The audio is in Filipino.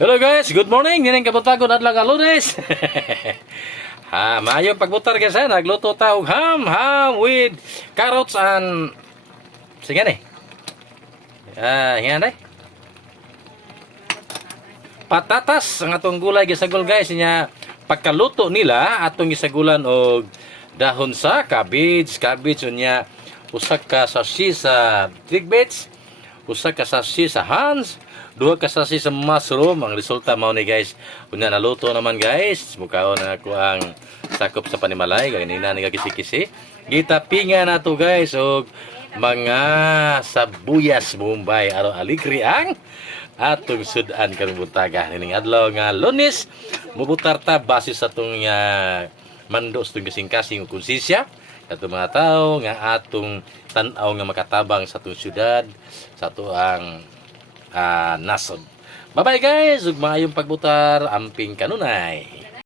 Hello guys, good morning. Nining kabutagon adlaw nga Lunes. ha, maayong pagbutar guys ha. Nagluto ta og ham, ham with carrots and sige ni. Ah, yan eh. Patatas ang atong gulay gisagol guys nya pagkaluto nila atong gisagulan og dahon sa cabbage, cabbage unya usa ka sa trigbits, usa ka sashi sa hans, duha ka sashi sa mushroom. Ang resulta mao ni guys. Unya naluto naman guys. Mukaon na ako ang sakop sa panimalay ganina ni kisi-kisi. Gitapinga na to guys og mga sabuyas Mumbai aron aligri ang atong sudan karong buntaga nining adlaw nga Lunes mubutar ta base sa atong uh, mando sa atong kasing-kasing konsensya atong mga tao nga atong tan-aw nga makatabang sa atong syudad sa ato ang ah, nasod. Bye-bye guys, ug maayong pagbutar amping kanunay.